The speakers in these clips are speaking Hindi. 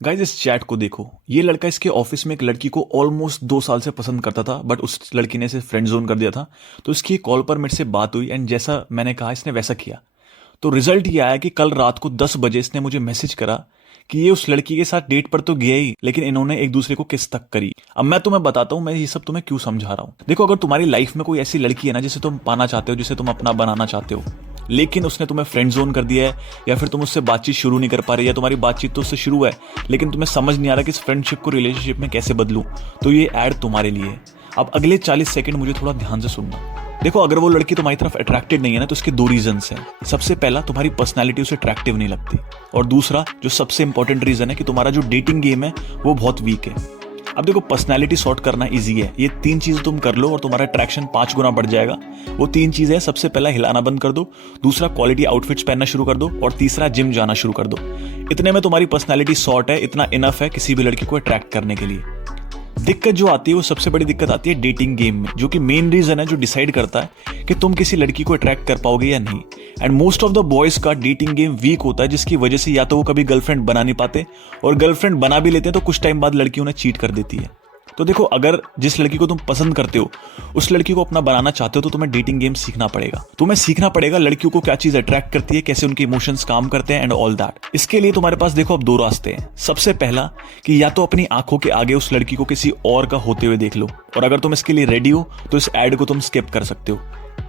गाइज इस चैट को देखो। ये लड़का इसके ऑफिस में एक लड़की को ऑलमोस्ट 2 साल से पसंद करता था, बट उस लड़की ने इसे फ्रेंड जोन कर दिया था। तो इसकी कॉल पर मेरे से बात हुई एंड जैसा मैंने कहा इसने वैसा किया। तो रिजल्ट ये आया कि कल रात को 10 बजे इसने मुझे मैसेज करा कि ये उस लड़की के साथ डेट पर तो गया ही, लेकिन इन्होंने एक दूसरे को किस तक करी। अब मैं तुम्हें बताता हूँ मैं ये सब तुम्हें क्यों समझा रहा हूँ। देखो, अगर तुम्हारी लाइफ में कोई ऐसी लड़की है ना जिसे तुम पाना चाहते हो, जिसे तुम अपना बनाना चाहते हो, लेकिन उसने तुम्हें फ्रेंड जोन कर दिया है, या फिर तुम उससे बातचीत शुरू नहीं कर पा रहे, या तुम्हारी बातचीत तो उससे शुरू है लेकिन तुम्हें समझ नहीं आ रहा कि इस फ्रेंडशिप को रिलेशनशिप में कैसे बदलूं, तो ये ऐड तुम्हारे लिए है। अब अगले 40 सेकंड मुझे थोड़ा ध्यान से सुनना। देखो, अगर वो लड़की तुम्हारी तरफ अट्रैक्टेड नहीं है ना, तो इसके 2 रीजंस हैं। सबसे पहला, तुम्हारी पर्सनालिटी उसे अट्रैक्टिव नहीं लगती, और दूसरा जो सबसे इंपॉर्टेंट रीजन है कि तुम्हारा जो डेटिंग गेम है वो बहुत वीक है। अब देखो, पर्सनालिटी सॉर्ट करना इजी है। ये 3 चीजें तुम कर लो और तुम्हारा अट्रैक्शन 5 गुना बढ़ जाएगा। वो 3 चीजें, सबसे पहला हिलाना बंद कर दो, दूसरा क्वालिटी आउटफिट्स पहनना शुरू कर दो, और तीसरा जिम जाना शुरू कर दो। इतने में तुम्हारी पर्सनालिटी सॉर्ट है, इतना इनफ है किसी भी लड़की को अट्रैक्ट करने के लिए। दिक्कत जो आती है वो सबसे बड़ी दिक्कत आती है डेटिंग गेम में, जो कि मेन रीजन है जो डिसाइड करता है कि तुम किसी लड़की को अट्रैक्ट कर पाओगे या नहीं। And most of the boys का डेटिंग गेम वीक होता है, जिसकी वजह से या तो वो कभी गर्लफ्रेंड बना नहीं पाते, और गर्लफ्रेंड बना भी लेते हैं तो कुछ टाइम बाद लड़की उन्हें चीट कर देती है। तो देखो, अगर जिस लड़की को तुम पसंद करते हो उस लड़की को अपना बनाना चाहते हो, तो तुम्हें डेटिंग गेम सीखना पड़ेगा। तुम्हें सीखना पड़ेगा लड़कियों को क्या चीज अट्रैक्ट करती है, कैसे उनके इमोशंस काम करते हैं एंड ऑल दैट। इसके लिए तुम्हारे पास देखो अब 2 रास्ते हैं। सबसे पहला कि या तो अपनी आंखों के आगे उस लड़की को किसी और का होते हुए देख लो, और अगर तुम इसके लिए रेडी हो तो इस एड को तुम स्किप कर सकते हो।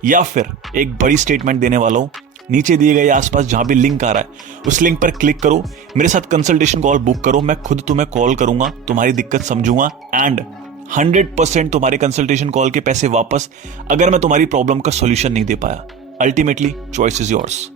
या फिर एक बड़ी स्टेटमेंट देने वाला हूं, नीचे दिए गए आसपास जहां भी लिंक आ रहा है उस लिंक पर क्लिक करो, मेरे साथ कंसल्टेशन कॉल बुक करो। मैं खुद तुम्हें कॉल करूंगा, तुम्हारी दिक्कत समझूंगा, एंड 100% तुम्हारे कंसल्टेशन कॉल के पैसे वापस, अगर मैं तुम्हारी प्रॉब्लम का सॉल्यूशन नहीं दे पाया। Ultimately choice is yours.